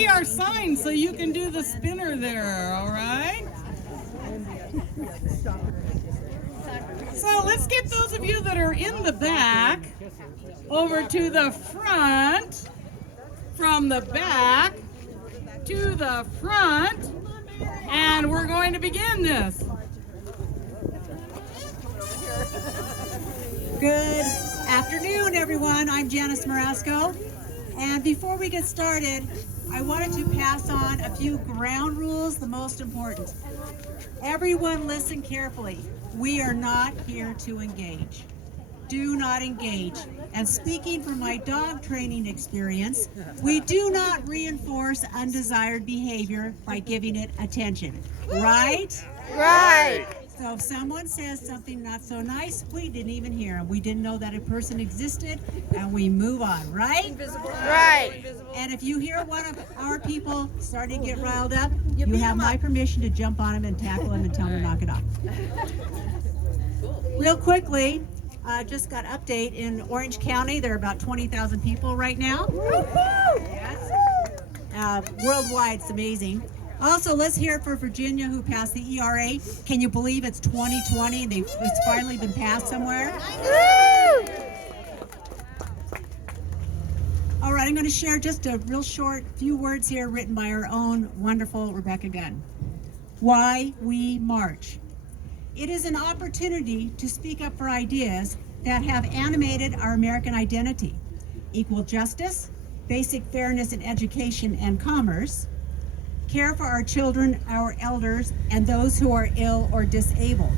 see our sign so you can do the spinner there, all right? So let's get those of you that are in the back over to the front, from the back to the front, and we're going to begin this. Good afternoon, everyone. I'm Janice Marasco. And before we get started, I wanted to pass on a few ground rules, the most important. Everyone listen carefully. We are not here to engage. Do not engage. And speaking from my dog training experience, we do not reinforce undesired behavior by giving it attention. Right? Right. So if someone says something not so nice, we didn't even hear them. We didn't know that a person existed, and we move on, right? Right. And if you hear one of our people starting to get riled up, you have my permission to jump on him and tackle him and tell him to knock it off. Real quickly, just got update in Orange County. There are about 20,000 people right now. Yes. Worldwide, it's amazing. Also, let's hear it for Virginia, who passed the ERA. Can you believe it's 2020 and it's finally been passed somewhere? All right, I'm going to share just a real short few words here written by our own wonderful Rebecca Gunn. Why we march. It is an opportunity to speak up for ideas that have animated our American identity. Equal justice, basic fairness in education and commerce, care for our children, our elders, and those who are ill or disabled.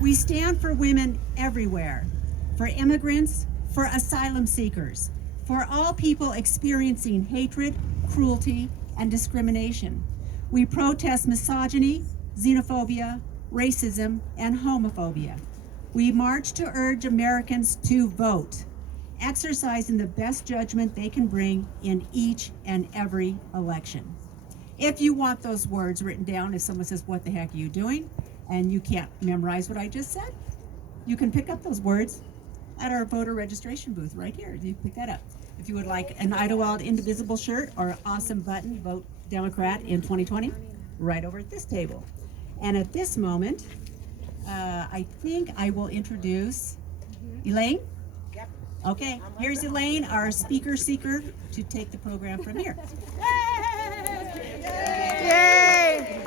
We stand for women everywhere, for immigrants, for asylum seekers, for all people experiencing hatred, cruelty, and discrimination. We protest misogyny, xenophobia, racism, and homophobia. We march to urge Americans to vote, exercising the best judgment they can bring in each and every election. If you want those words written down, if someone says, what the heck are you doing? And you can't memorize what I just said, you can pick up those words at our voter registration booth right here. You pick that up. If you would like an Idlewild Indivisible shirt or awesome button, vote Democrat in 2020, right over at this table. And at this moment, I think I will introduce Elaine. Yep. Okay, here's Elaine, our speaker seeker, to take the program from here. Yay!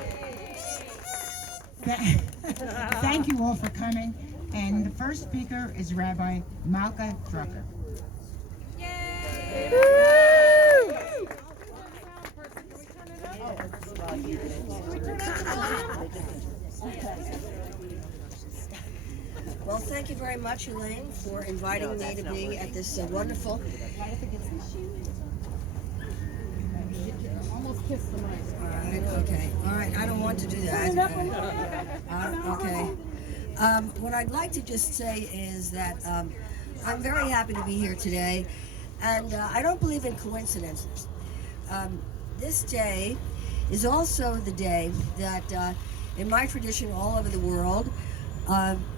Thank you all for coming. And the first speaker is Rabbi Malka Drucker. Well, thank you very much, Elaine, for inviting me to be at this wonderful. All right, I don't want to do that. Okay. What I'd like to just say is that I'm very happy to be here today, and I don't believe in coincidences. This day is also the day that, in my tradition all over the world,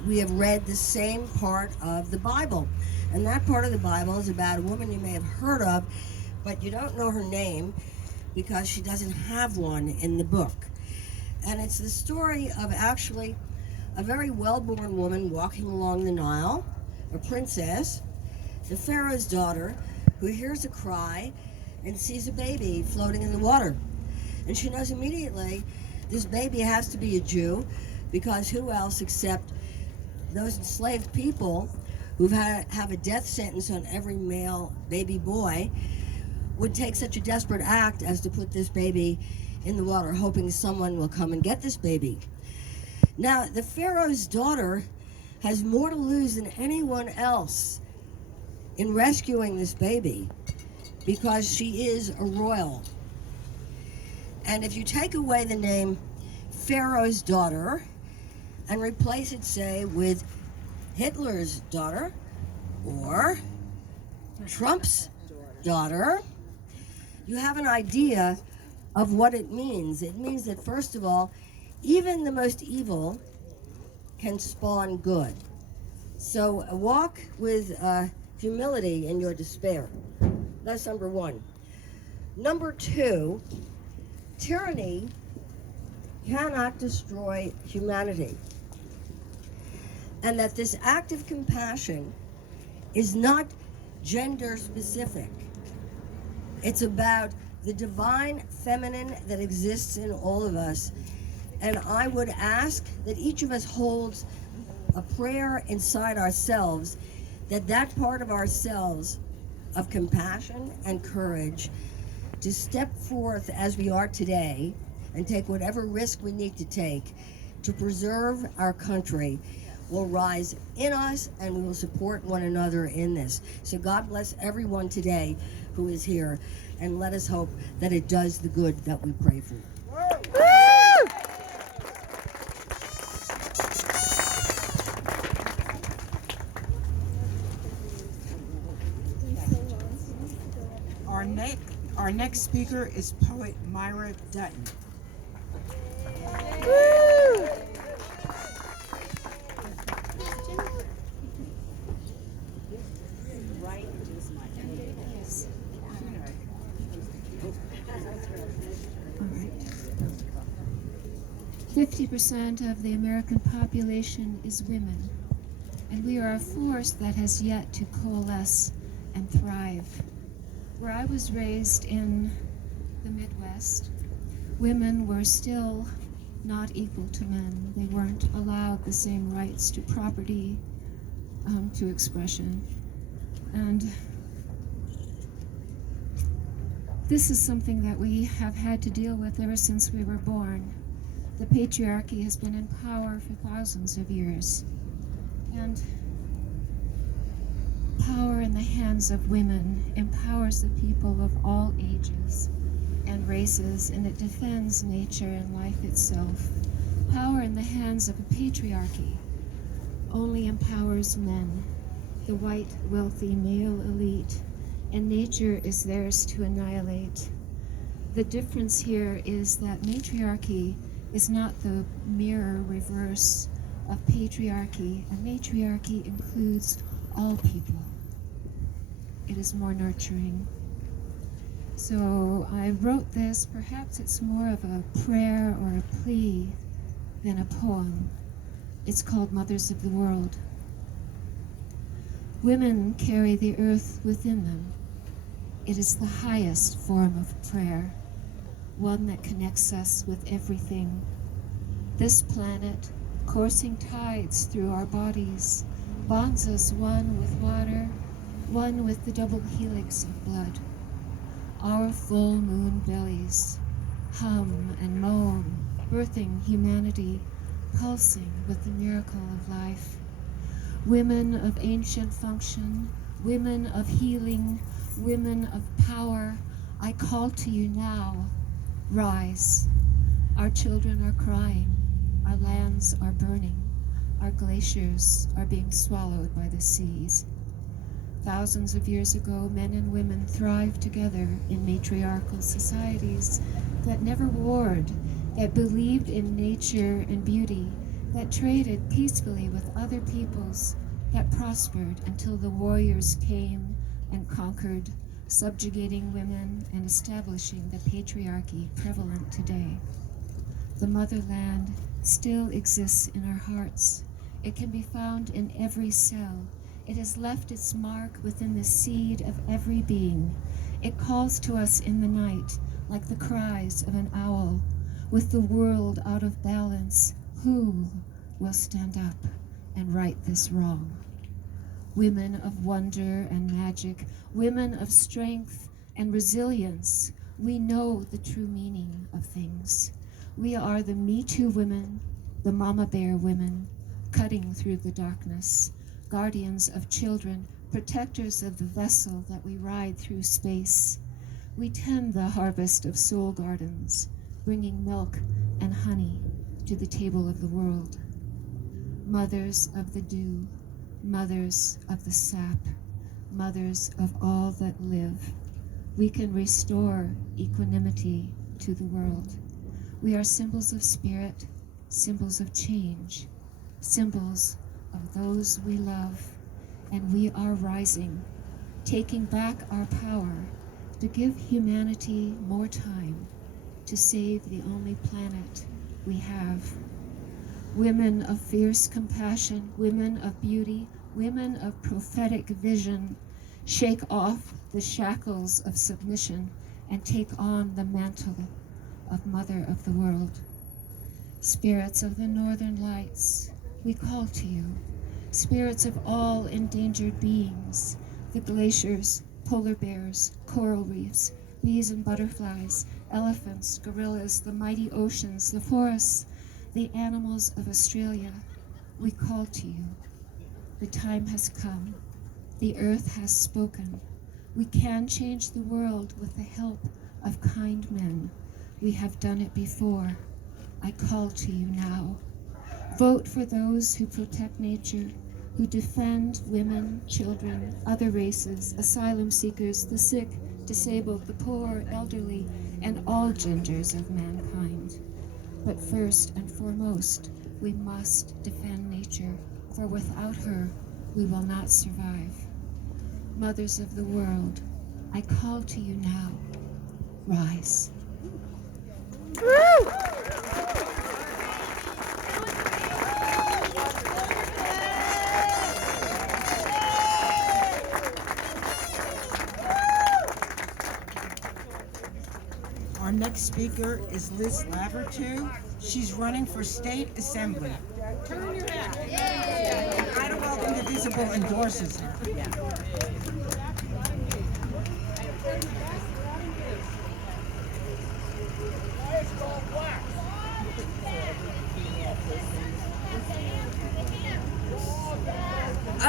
we have read the same part of the Bible. And that part of the Bible is about a woman you may have heard of, but you don't know her name because she doesn't have one in the book. And it's the story of actually a very well-born woman walking along the Nile, a princess, the Pharaoh's daughter, who hears a cry and sees a baby floating in the water. And she knows immediately this baby has to be a Jew, because who else except those enslaved people who have a death sentence on every male baby boy would take such a desperate act as to put this baby in the water, hoping someone will come and get this baby. Now, the Pharaoh's daughter has more to lose than anyone else in rescuing this baby, because she is a royal. And if you take away the name Pharaoh's daughter and replace it, say, with Hitler's daughter or Trump's daughter, you have an idea of what it means. It means that, first of all, even the most evil can spawn good. So walk with humility in your despair. That's number one. Number two, tyranny cannot destroy humanity. And that this act of compassion is not gender specific. It's about the divine feminine that exists in all of us. And I would ask that each of us holds a prayer inside ourselves, that that part of ourselves of compassion and courage to step forth as we are today and take whatever risk we need to take to preserve our country will rise in us, and we will support one another in this. So God bless everyone today who is here, and let us hope that it does the good that we pray for. Our next speaker is poet Myra Dutton. All right. 50% of the American population is women, and we are a force that has yet to coalesce and thrive. Where I was raised in the Midwest, women were still not equal to men. They weren't allowed the same rights to property, to expression. And this is something that we have had to deal with ever since we were born. The patriarchy has been in power for thousands of years. And power in the hands of women empowers the people of all ages and races, and it defends nature and life itself. Power in the hands of a patriarchy only empowers men, the white, wealthy, male elite, and nature is theirs to annihilate. The difference here is that matriarchy is not the mirror reverse of patriarchy, and matriarchy includes all people. It is more nurturing. So I wrote this, perhaps it's more of a prayer or a plea than a poem. It's called Mothers of the World. Women carry the earth within them. It is the highest form of prayer, one that connects us with everything. This planet, coursing tides through our bodies, bonds us one with water, one with the double helix of blood. Our full moon bellies hum and moan, birthing humanity, pulsing with the miracle of life. Women of ancient function, women of healing, women of power, I call to you now, rise. Our children are crying, our lands are burning, our glaciers are being swallowed by the seas. Thousands of years ago, men and women thrived together in matriarchal societies that never warred, that believed in nature and beauty, that traded peacefully with other peoples, that prospered until the warriors came and conquered, subjugating women and establishing the patriarchy prevalent today. The motherland still exists in our hearts. It can be found in every cell. It has left its mark within the seed of every being. It calls to us in the night like the cries of an owl. With the world out of balance, who will stand up and right this wrong? Women of wonder and magic, women of strength and resilience, we know the true meaning of things. We are the Me Too women, the Mama Bear women, cutting through the darkness, guardians of children, protectors of the vessel that we ride through space. We tend the harvest of soul gardens, bringing milk and honey to the table of the world. Mothers of the dew, mothers of the sap, mothers of all that live, we can restore equanimity to the world. We are symbols of spirit, symbols of change, symbols of those we love, and we are rising, taking back our power, to give humanity more time to save the only planet we have. Women of fierce compassion, women of beauty, women of prophetic vision, shake off the shackles of submission and take on the mantle of Mother of the World. Spirits of the Northern Lights, we call to you. Spirits of all endangered beings, the glaciers, polar bears, coral reefs, bees and butterflies, elephants, gorillas, the mighty oceans, the forests, the animals of Australia, we call to you. The time has come. The earth has spoken. We can change the world with the help of kind men. We have done it before. I call to you now. Vote for those who protect nature, who defend women, children, other races, asylum seekers, the sick, disabled, the poor, elderly, and all genders of mankind. But first and foremost, we must defend nature, for without her, we will not survive. Mothers of the world, I call to you now. Rise. Our next speaker is Liz Lavertu. She's running for state assembly. Turn your head. Ida Welcome to Visible endorses her.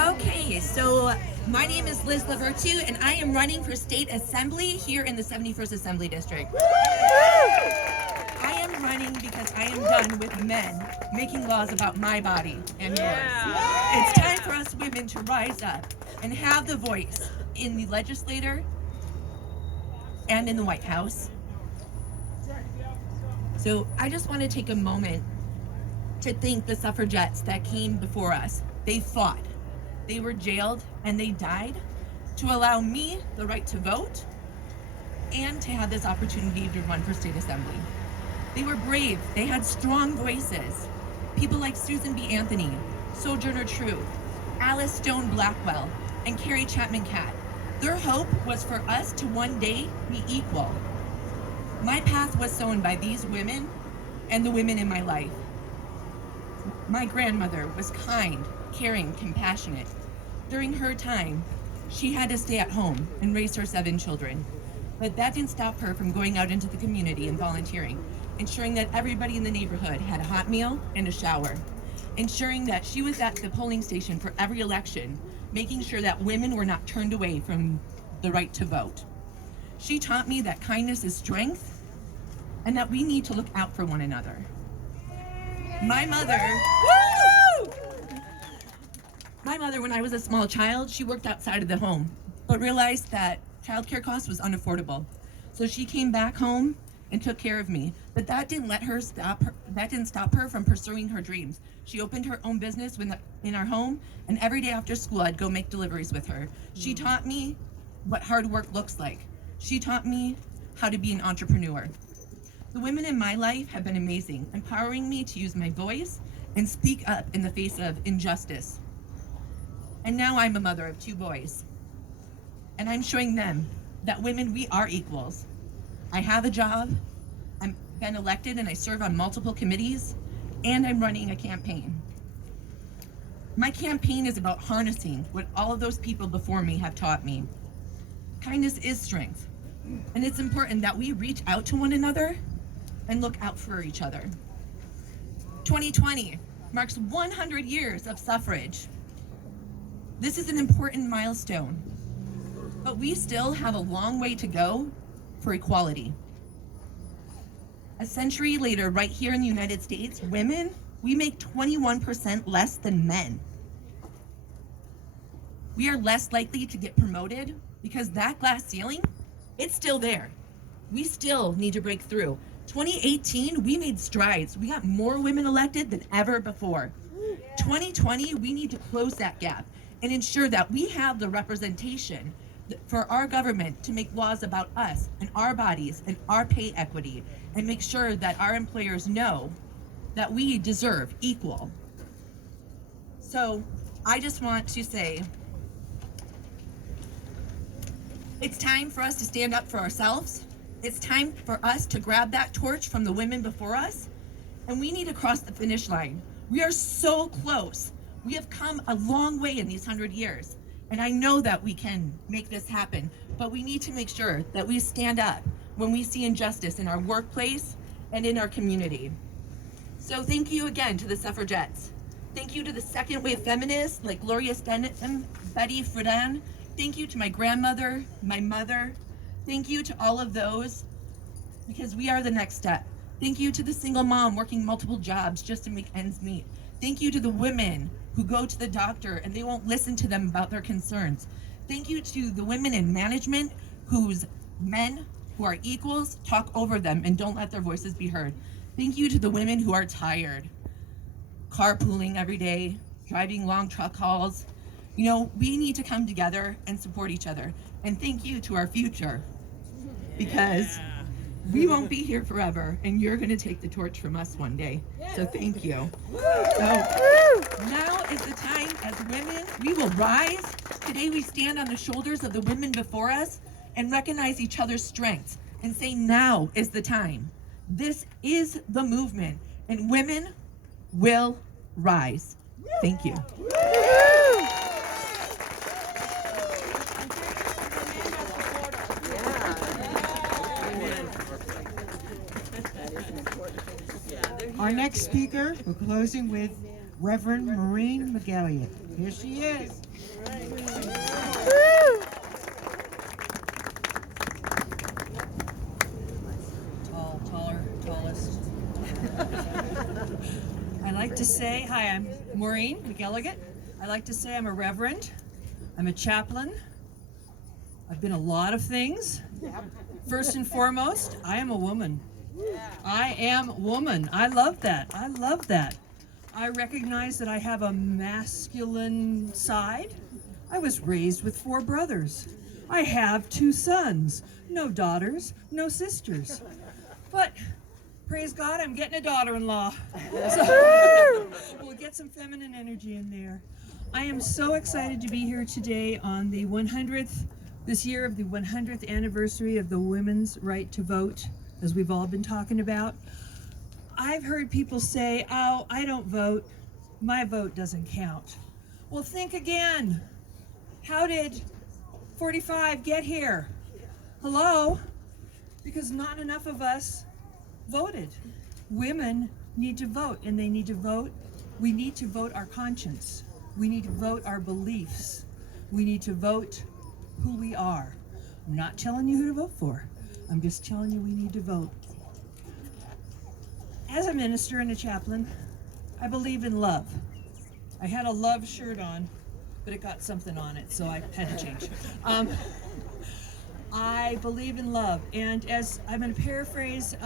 Okay, so my name is Liz Lavertu, and I am running for state assembly here in the 71st Assembly District. I am running because I am done with men making laws about my body and yours. It's time for us women to rise up and have the voice in the legislature and in the White House. So I just want to take a moment to thank the suffragettes that came before us. They fought. They were jailed and they died to allow me the right to vote and to have this opportunity to run for state assembly. They were brave. They had strong voices. People like Susan B. Anthony, Sojourner Truth, Alice Stone Blackwell, and Carrie Chapman Catt. Their hope was for us to one day be equal. My path was sown by these women and the women in my life. My grandmother was kind, caring, compassionate. During her time, she had to stay at home and raise her 7 children. But that didn't stop her from going out into the community and volunteering, ensuring that everybody in the neighborhood had a hot meal and a shower, ensuring that she was at the polling station for every election, making sure that women were not turned away from the right to vote. She taught me that kindness is strength and that we need to look out for one another. My mother, when I was a small child, she worked outside of the home, but realized that childcare cost was unaffordable. So she came back home and took care of me. But that didn't stop her from pursuing her dreams. She opened her own business in our home, and every day after school, I'd go make deliveries with her. She taught me what hard work looks like. She taught me how to be an entrepreneur. The women in my life have been amazing, empowering me to use my voice and speak up in the face of injustice. And now I'm a mother of 2 boys. And I'm showing them that women, we are equals. I have a job, I've been elected and I serve on multiple committees, and I'm running a campaign. My campaign is about harnessing what all of those people before me have taught me. Kindness is strength, and it's important that we reach out to one another and look out for each other. 2020 marks 100 years of suffrage. This is an important milestone, but we still have a long way to go for equality. A century later, right here in the United States, women, we make 21% less than men. We are less likely to get promoted because that glass ceiling, it's still there. We still need to break through. 2018, we made strides. We got more women elected than ever before. 2020, we need to close that gap and ensure that we have the representation for our government to make laws about us and our bodies and our pay equity and make sure that our employers know that we deserve equal. So I just want to say, it's time for us to stand up for ourselves. It's time for us to grab that torch from the women before us, and we need to cross the finish line. We are so close. We have come a long way in these 100 years, and I know that we can make this happen, but we need to make sure that we stand up when we see injustice in our workplace and in our community. So thank you again to the suffragettes. Thank you to the second wave feminists like Gloria Steinem, Betty Friedan. Thank you to my grandmother, my mother. Thank you to all of those, because we are the next step. Thank you to the single mom working multiple jobs just to make ends meet. Thank you to the women who go to the doctor and they won't listen to them about their concerns. Thank you to the women in management whose men who are equals talk over them and don't let their voices be heard. Thank you to the women who are tired, carpooling every day, driving long truck hauls. You know, we need to come together and support each other. And thank you to our future, because we won't be here forever, and you're going to take the torch from us one day. So thank you. So now is the time as women, we will rise. Today we stand on the shoulders of the women before us and recognize each other's strengths and say now is the time. This is the movement, and women will rise. Thank you. Our next speaker, we're closing with Reverend Maureen McElligott. Here she is. Tallest. I like to say, hi, I'm Maureen McElligott. I like to say I'm a reverend. I'm a chaplain. I've been a lot of things. First and foremost, I am a woman. I am woman. I love that. I love that. I recognize that I have a masculine side. I was raised with 4 brothers. I have 2 sons, no daughters, no sisters. But praise God, I'm getting a daughter-in-law. So we'll get some feminine energy in there. I am so excited to be here today on the 100th, this year of the 100th anniversary of the women's right to vote, as we've all been talking about. I've heard people say, oh, I don't vote. My vote doesn't count. Well, think again. How did 45 get here? Hello? Because not enough of us voted. Women need to vote, and they need to vote. We need to vote our conscience. We need to vote our beliefs. We need to vote who we are. I'm not telling you who to vote for. I'm just telling you we need to vote. As a minister and a chaplain, I believe in love. I had a love shirt on, but it got something on it, so I had to change. I believe in love, and as I'm going to paraphrase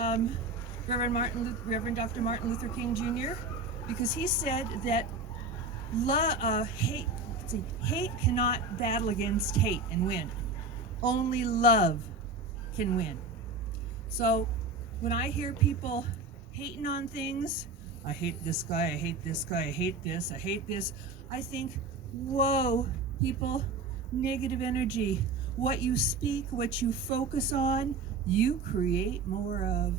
Reverend Dr. Martin Luther King Jr., because he said that hate cannot battle against hate and win. Only love can win. So when I hear people hating on things, I hate this guy, I hate this guy, I hate this, I hate this, I think, whoa, people, negative energy. What you speak, what you focus on, you create more of.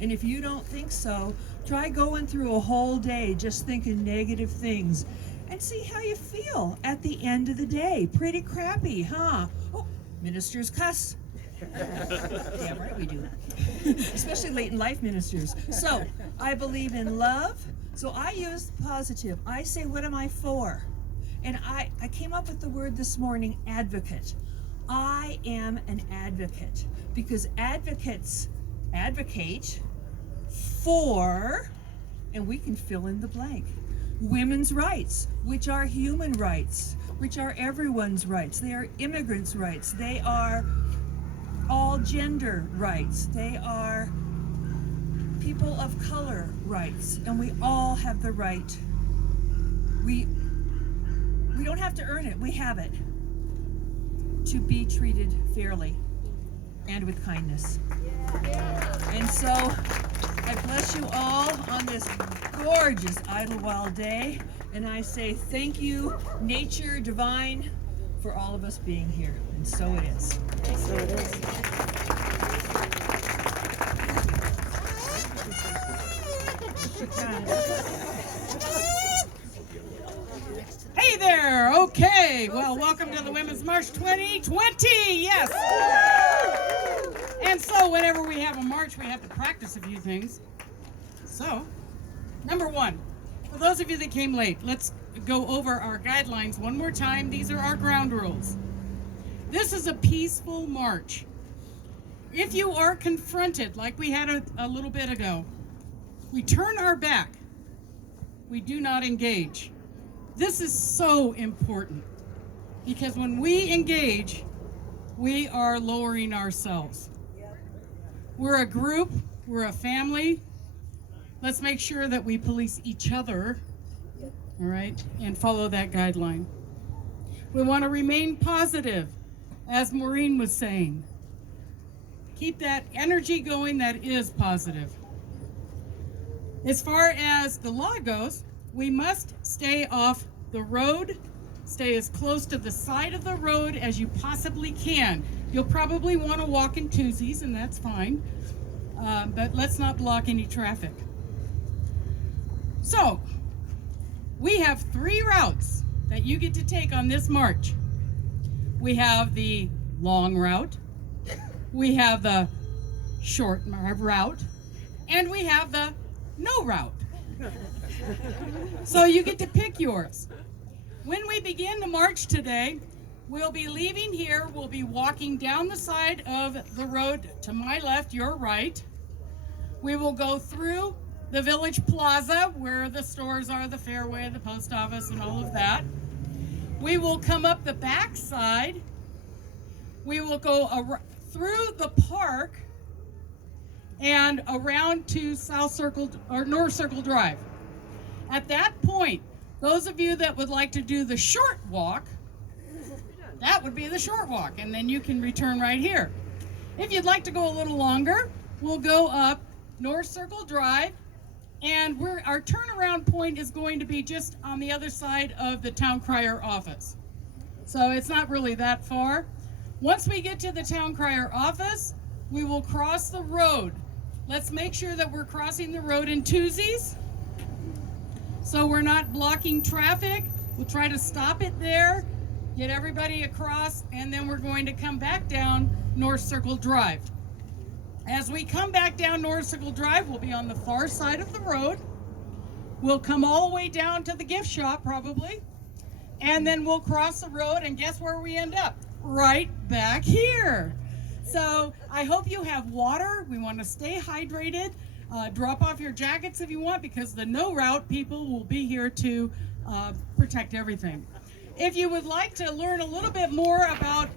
And if you don't think so, try going through a whole day just thinking negative things and see how you feel at the end of the day. Pretty crappy, huh? Oh, ministers cuss. Yeah, right, we do. Especially late in life ministers. So, I believe in love. So I use positive. I say, what am I for? And I came up with the word this morning, advocate. I am an advocate, because advocates advocate for, and we can fill in the blank, women's rights, which are human rights, which are everyone's rights. They are immigrants' rights. They are all gender rights. They are people of color rights, and we all have the right. We don't have to earn it. We have it. to be treated fairly and with kindness. And so I bless you all on this gorgeous Idlewild Day, and I say thank you, nature, divine, for all of us being here. And so it is. So it is. Hey there. Okay. Well, welcome to the Women's March 2020. Yes. And so whenever we have a march, we have to practice a few things. So, number one, for those of you that came late, let's go over our guidelines one more time. These are our ground rules. This is a peaceful march. If you are confronted, like we had a little bit ago, we turn our back. We do not engage. This is so important because when we engage, we are lowering ourselves. We're a group, we're a family. Let's make sure that we police each other, all right, and follow that guideline. We want to remain positive, as Maureen was saying. Keep that energy going that is positive. As far as the law goes, we must stay off the road, stay as close to the side of the road as you possibly can. You'll probably want to walk in twosies, and that's fine, but let's not block any traffic. So, we have 3 routes that you get to take on this march. We have the long route, we have the short route, and we have the no route. So you get to pick yours. When we begin the march today, we'll be leaving here, we'll be walking down the side of the road to my left, your right. We will go through the village plaza where the stores are, the fairway, the post office, and all of that. We will come up the back side. We will go through the park and around to South Circle or North Circle Drive. At that point, those of you that would like to do the short walk, that would be the short walk, and then you can return right here. If you'd like to go a little longer, we'll go up North Circle Drive, and our turnaround point is going to be just on the other side of the town crier office. So it's not really that far. Once we get to the town crier office, we will cross the road. Let's make sure that we're crossing the road in twosies, so we're not blocking traffic. We'll try to stop it there, get everybody across, and then we're going to come back down North Circle Drive. As we come back down North Circle Drive, we'll be on the far side of the road. We'll come all the way down to the gift shop probably, and then we'll cross the road, and guess where we end up? Right back here. So I hope you have water. We want to stay hydrated. Drop off your jackets if you want, because the no route people will be here to protect everything. If you would like to learn a little bit more about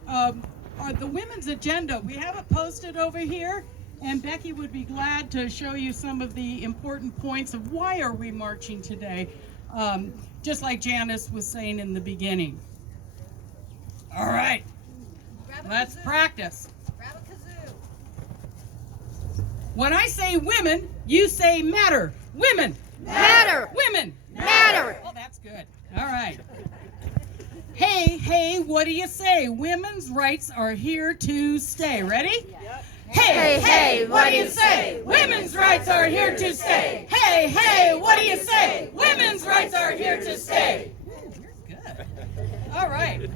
the women's agenda, we have it posted over here, and Becky would be glad to show you some of the important points of why are we marching today, just like Janice was saying in the beginning. All right, let's practice. When I say women, you say matter. Women. Matter. Women. Matter. Oh, that's good. All right. Hey, hey, what do you say? Women's rights are here to stay. Ready? Yep. Hey, hey, what do you say? Women's rights are here to stay. Hey, hey, what do you say? Women's rights are here to stay. You're good. All right.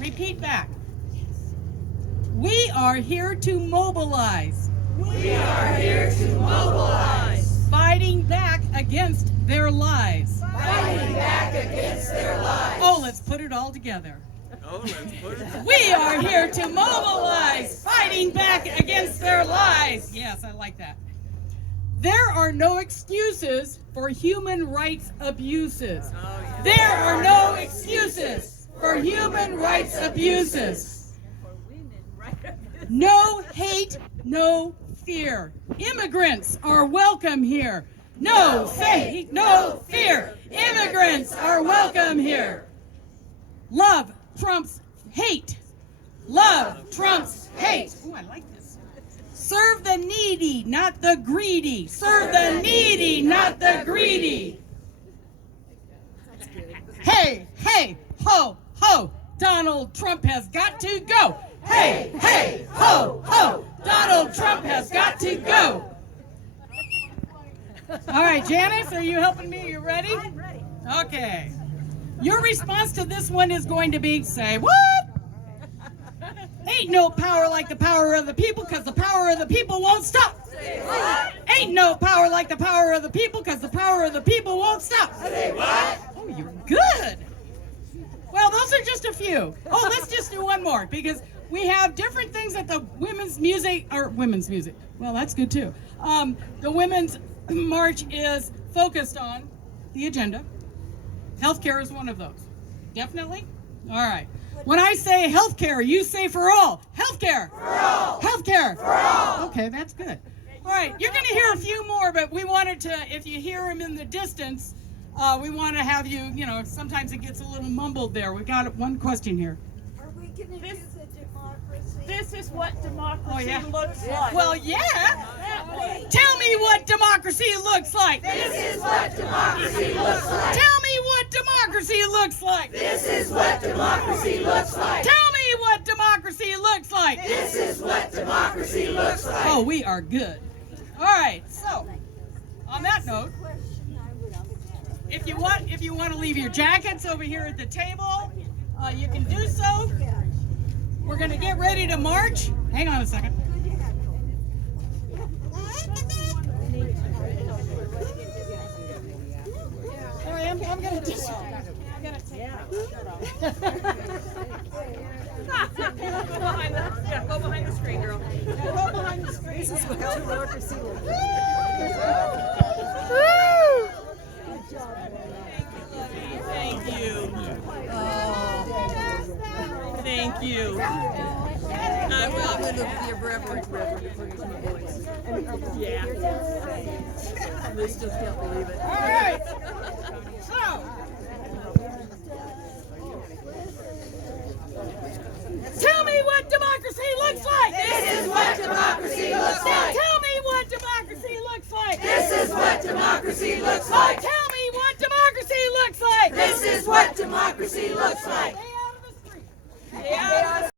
Repeat back. We are here to mobilize. We are here to mobilize. Fighting back against their lies. Fighting back against their lies. Oh, let's put it all together. Oh, let's put it. We are here to mobilize. Fighting back against their lies. Yes, I like that. There are no excuses for human rights abuses. There are no excuses for human rights abuses. No hate, no fear. Immigrants are welcome here. No hate, no fear. Immigrants are welcome here. Love, trumps hate. Love trumps hate. Ooh, I like this. Serve the needy, not the greedy. Serve the needy, not the greedy. Hey, hey, ho, ho. Donald Trump has got to go. Hey, hey, ho, ho. Donald Trump has got to go. All right, Janice, are you helping me? You ready? I'm ready. Okay. Your response to this one is going to be, say, what? Ain't no power like the power of the people, because the power of the people won't stop. Say what? Ain't no power like the power of the people, because the power of the people won't stop. Say what? Oh, you're good. Well, those are just a few. Oh, let's just do one more, because we have different things that the women's music. Well, that's good too. The women's march is focused on the agenda. Healthcare is one of those. Definitely? All right. When I say healthcare, you say for all. Healthcare. For all. Healthcare. For all. Okay, that's good. All right, you're going to hear a few more, but we wanted to, if you hear them in the distance, we want to have you, sometimes it gets a little mumbled there. We got one question here. Are we going to use a democracy? This is what democracy looks like. Well, yeah. Tell me what democracy looks like. This is what democracy looks like. Tell me what democracy looks like. This is what democracy looks like. Tell me what democracy looks like. This is what democracy looks like. Oh, we are good. All right, so on that note, if you want to leave your jackets over here at the table, you can do so. We're going to get ready to march. Hang on a second. Sorry, I'm going to just... Go behind the screen, girl. Go behind the screen. This is what democracy looks like. Thank you. Thank you. I'm going to be a reverend for my boys. Yeah. They still can't believe it. All right. So, tell me what democracy looks like. This is what democracy looks like. Tell me what democracy looks like. This is what democracy looks like. Tell me what democracy looks like. This is what democracy looks like. Stay out of the street. Stay out of the